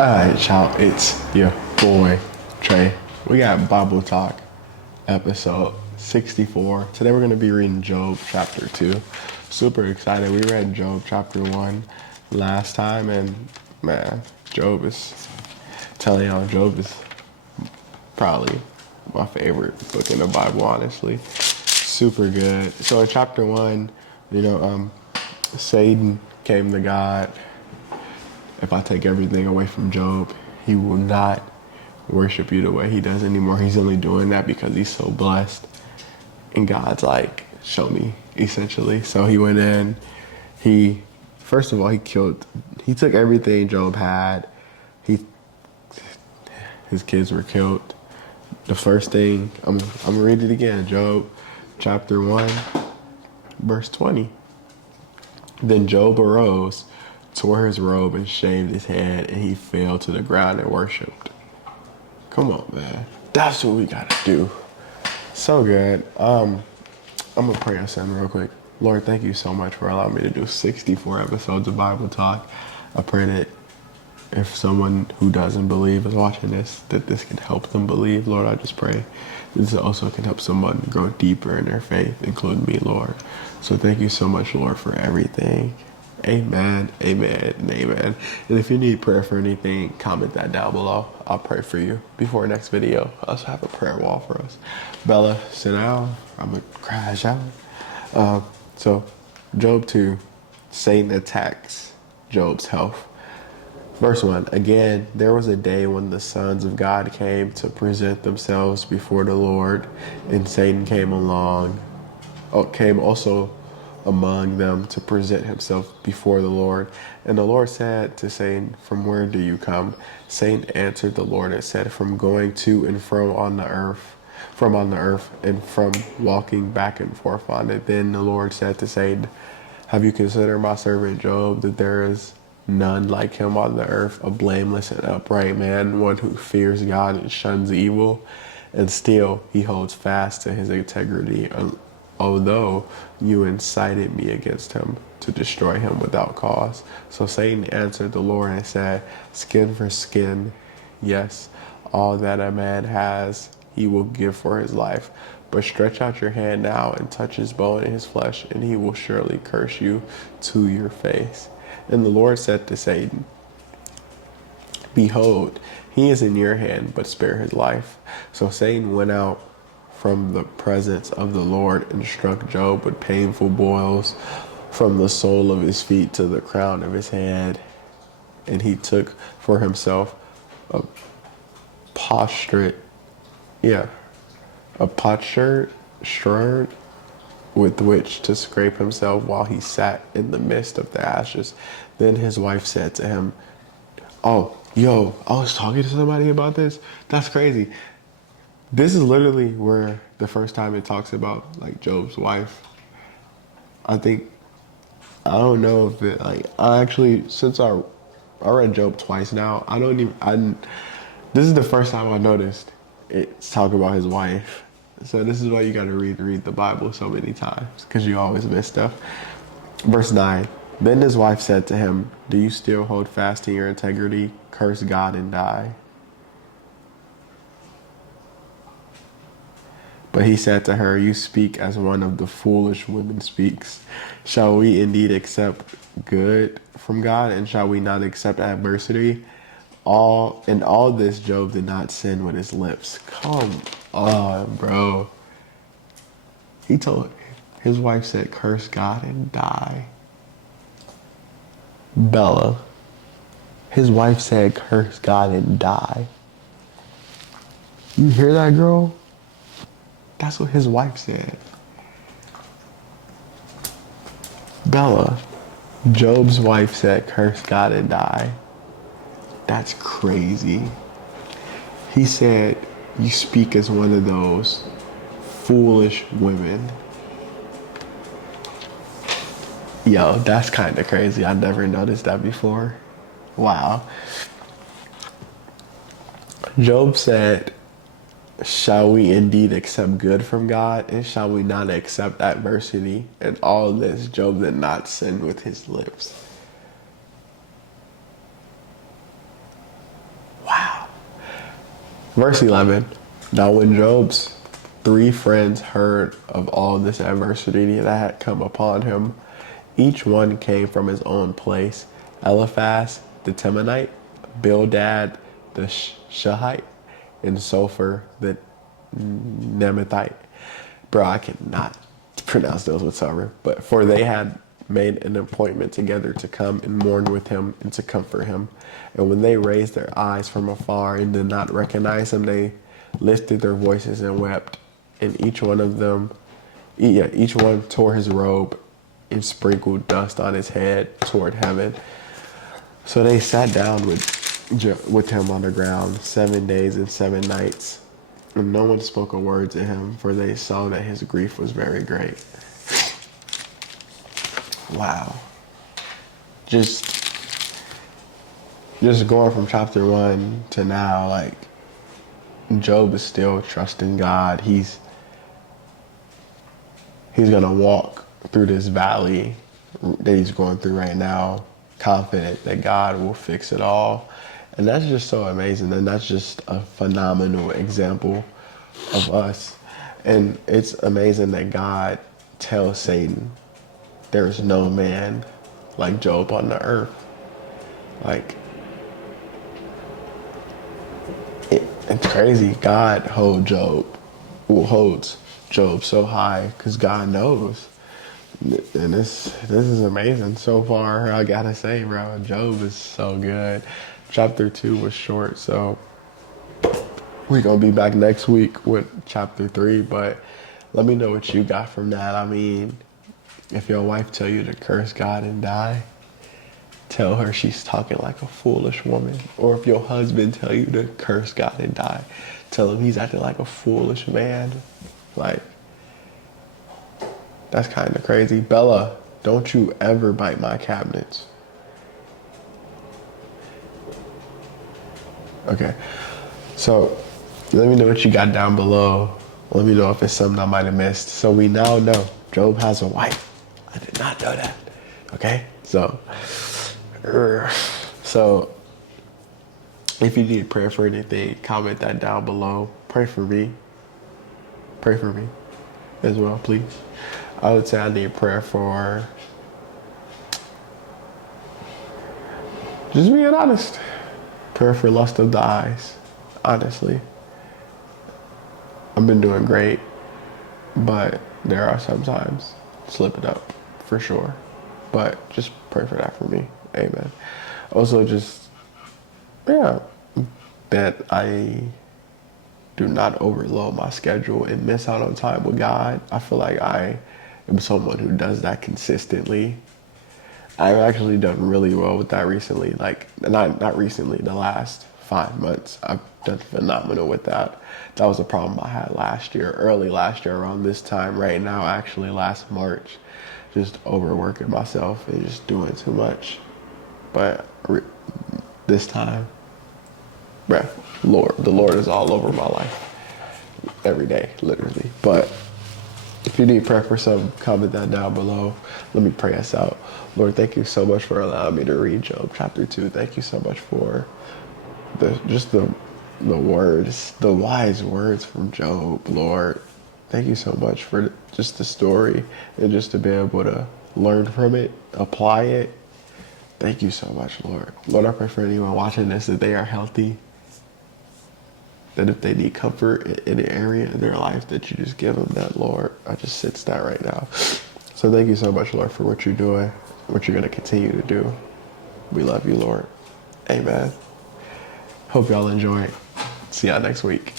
Alright, y'all, it's your boy, Trey. We got Bible Talk, episode 64. Today we're going to be reading Job chapter 2. Super excited. We read Job chapter 1 last time, and man, Job is probably my favorite book in the Bible, honestly. Super good. So in chapter 1, Satan came to God. If I take everything away from Job, he will not worship you the way he does anymore. He's only doing that because he's so blessed. And God's like, show me, essentially. So he went in, first of all, he took everything Job had. His kids were killed. The first thing, I'm gonna read it again, Job chapter 1, verse 20. Then Job arose, tore his robe and shaved his head, and he fell to the ground and worshipped. Come on, man. That's what we gotta do. So good. I'm gonna pray us in real quick. Lord, thank you so much for allowing me to do 64 episodes of Bible Talk. I pray that if someone who doesn't believe is watching this, that this can help them believe. Lord, I just pray this also can help someone grow deeper in their faith, including me, Lord. So thank you so much, Lord, for everything. Amen, amen, and amen. And if you need prayer for anything, comment that down below. I'll pray for you. Before next video, I also have a prayer wall for us. Bella, sit down. I'm going to crash out. So, Job 2, Satan attacks Job's health. Verse 1, again, there was a day when the sons of God came to present themselves before the Lord, and Satan came also among them to present himself before the Lord. And the Lord said to Satan, from where do you come? Satan answered the Lord and said, from going to and fro on the earth, and from walking back and forth on it. Then the Lord said to Satan, have you considered my servant Job, that there is none like him on the earth, a blameless and upright man, one who fears God and shuns evil, and still he holds fast to his integrity, although you incited me against him to destroy him without cause. So Satan answered the Lord and said, skin for skin, yes, all that a man has he will give for his life. But stretch out your hand now and touch his bone and his flesh, and he will surely curse you to your face. And the Lord said to Satan, behold, he is in your hand, but spare his life. So Satan went out from the presence of the Lord and struck Job with painful boils from the sole of his feet to the crown of his head. And he took for himself a potsherd with which to scrape himself while he sat in the midst of the ashes. Then his wife said to him, oh, yo, I was talking to somebody about this. That's crazy. This is literally where the first time it talks about like Job's wife. I don't know if it since I read Job twice now, this is the first time I noticed it's talking about his wife. So this is why you gotta read the Bible so many times, because you always miss stuff. Verse 9, then his wife said to him, do you still hold fast to your integrity? Curse God and die. But he said to her, you speak as one of the foolish women speaks. Shall we indeed accept good from God, and shall we not accept adversity? In all this, Job did not sin with his lips. Come on, bro. His wife said, curse God and die. Bella. His wife said, curse God and die. You hear that, girl? That's what his wife said. Bella, Job's wife said, curse God and die. That's crazy. He said, you speak as one of those foolish women. Yo, that's kind of crazy. I never noticed that before. Wow. Job said, shall we indeed accept good from God, and shall we not accept adversity? And all this, Job did not sin with his lips. Verse 11. Now when Job's 3 friends heard of all this adversity that had come upon him, each one came from his own place. Eliphaz the Temanite, Bildad the Shahite, and Sulfur the Nemathite. Bro, I cannot pronounce those whatsoever. But for they had made an appointment together to come and mourn with him and to comfort him. And when they raised their eyes from afar and did not recognize him, they lifted their voices and wept. And each one tore his robe and sprinkled dust on his head toward heaven. So they sat down with him on the ground 7 days and 7 nights. And no one spoke a word to him, for they saw that his grief was very great. Wow. Just going from chapter 1 to now, like, Job is still trusting God. He's gonna walk through this valley that he's going through right now, confident that God will fix it all. And that's just so amazing. And that's just a phenomenal example of us. And it's amazing that God tells Satan, there is no man like Job on the earth. Like, it's crazy. God holds Job so high because God knows. And this is amazing so far. I gotta say, bro, Job is so good. Chapter 2 was short, so we're gonna be back next week with chapter 3. But let me know what you got from that. I mean, if your wife tell you to curse God and die, tell her she's talking like a foolish woman. Or if your husband tell you to curse God and die, tell him he's acting like a foolish man. Like, that's kind of crazy. Bella, don't you ever bite my cabinets. Okay, so let me know what you got down below. Let me know if it's something I might have missed. So we now know Job has a wife. I did not know that. Okay, so if you need prayer for anything, comment that down below. Pray for me. Pray for me as well, please. I would say I need prayer for just being honest. Prayer for lust of the eyes, honestly. I've been doing great, but there are sometimes slipping up, for sure. But just pray for that for me. Amen. Also, that I do not overload my schedule and miss out on time with God. I feel like I am someone who does that consistently. I've actually done really well with that recently. Like, not recently, the last 5 months, I've done phenomenal with that. That was a problem I had early last year around this time. Right now, actually last March, just overworking myself and just doing too much. But this time, the Lord is all over my life every day, literally. But if you need prayer for something, comment that down below. Let me pray us out. Lord, thank you so much for allowing me to read Job chapter 2. Thank you so much for the words, the wise words from Job, Lord. Thank you so much for just the story and just to be able to learn from it, apply it. Thank you so much, Lord. Lord, I pray for anyone watching this that they are healthy, that if they need comfort in an area in their life, that you just give them that, Lord. I just sense that right now. So thank you so much, Lord, for what you're doing, what you're going to continue to do. We love you, Lord. Amen. Hope y'all enjoy. See y'all next week.